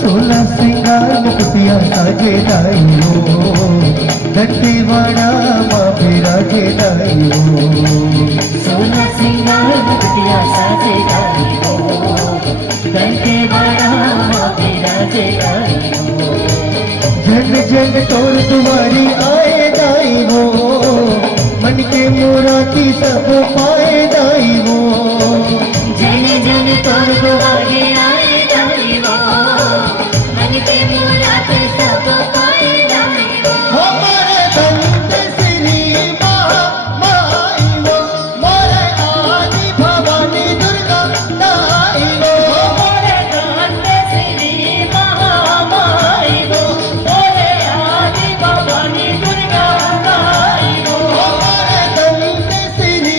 सोला सिंगार मुक्तिया साजे लाइयो दंतेवाड़ा माँ बिराजे लाइयो सोला सिंगार मुक्तिया साजे लाइयो दंतेवाड़ा माँ बिराजे लाइयो जग जग तोर तुम्हारी आए दाई हो मन के मुरादी सब पाए दाई हो जन जन तोर तुम्हारी आए दाई हो मन के मुराद सब पाए दाई हो हमारे दंत श्री माई हो मोरे आदि भवानी दुर्गा दाई हो मोरे दंत श्री महामाई हो मोरे आदि भवानी दुर्गा दाई हो हमारे दंत श्री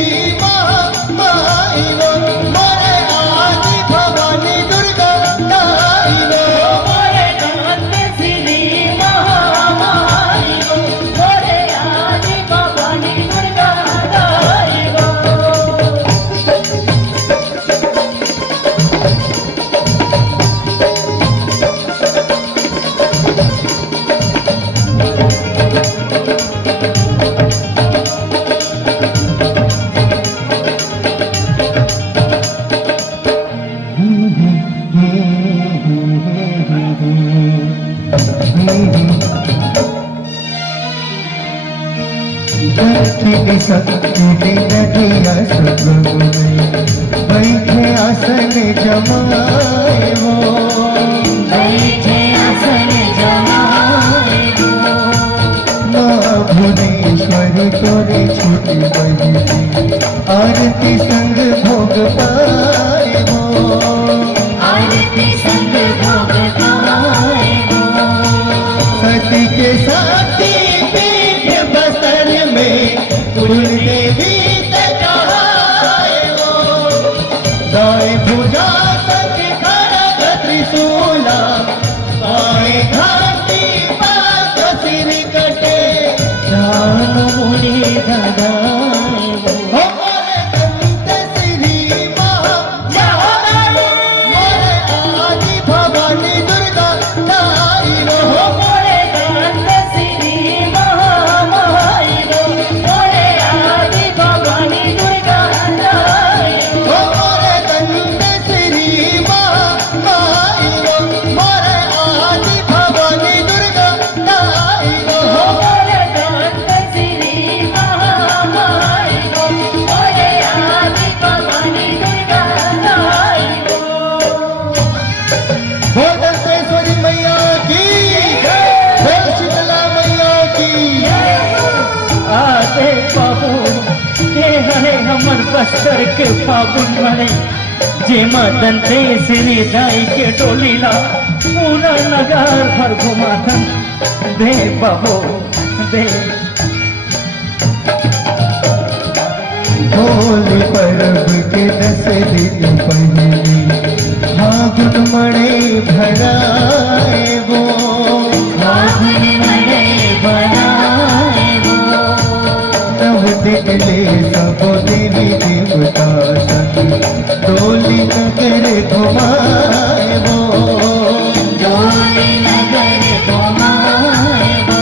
माई हो मोरे आदि भवानी दुर्गा दाई हो मोरे दंत श्री महामाई हो मोरे आदि भवानी दुर्गा दाई हो धरती शक्ति नदिया सब में बैठे आसन जमाए वो बैठे आसन जमाए हो माँ भुवनेश्वर तोरे छुटी बही आरती संग भोग पाए वो आरती संग भोग पाए हो सती के साथी पीठ बसन में कुल देवी तकाए वो दाएं भुजा तक खड़ग त्रिशूला बाएं घाटी पास सिर कटे राम मुनि धगाए हो हमारे दंत श्री महामाई मोरे आदि भवानी दुर्गा दाई हो मोरे दंत श्री महामाई हो मोरे आदि भवानी दुर्गा दाई हो हमारे दंत श्री महामाई हो मोरे आदि भवानी दुर्गा दाई हो मोरे दंत श्री महामाई हो मोरे आदि भवानी दुर्गा दाई हो बोल दंतेश्वरी मैया की बोल शीतला मैया की आते बाबू हे हरे हमर बस्तर के फागुन मने जेमा दंते श्री दाई के टोलीला पूरा नगर भर घुमाथन दे बाबू दे होली पर्व के 10 दिन पहले फागुन मणे भराए वो फागुन मने बनाए हो नव दिन ले सब देवी देवता संग डोली नगर घुमाए वो डोली नगर घुमाए हो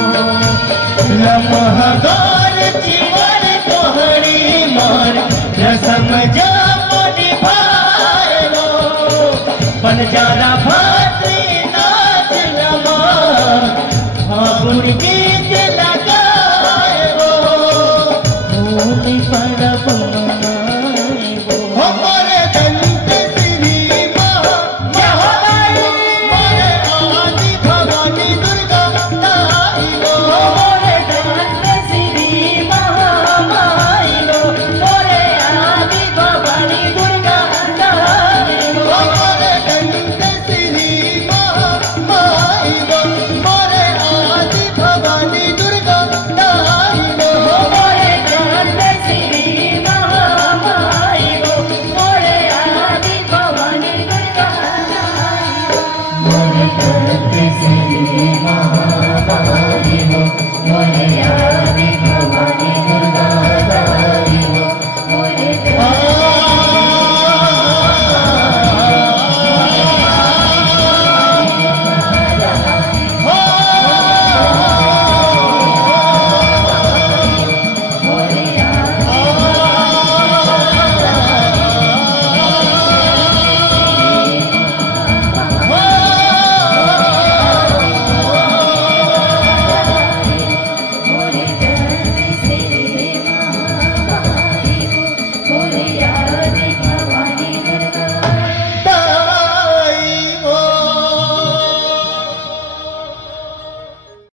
गौर चिवर तोहरी मार रसम जामुनि भारो बन जाला भाद्री नाच नमा फागुन के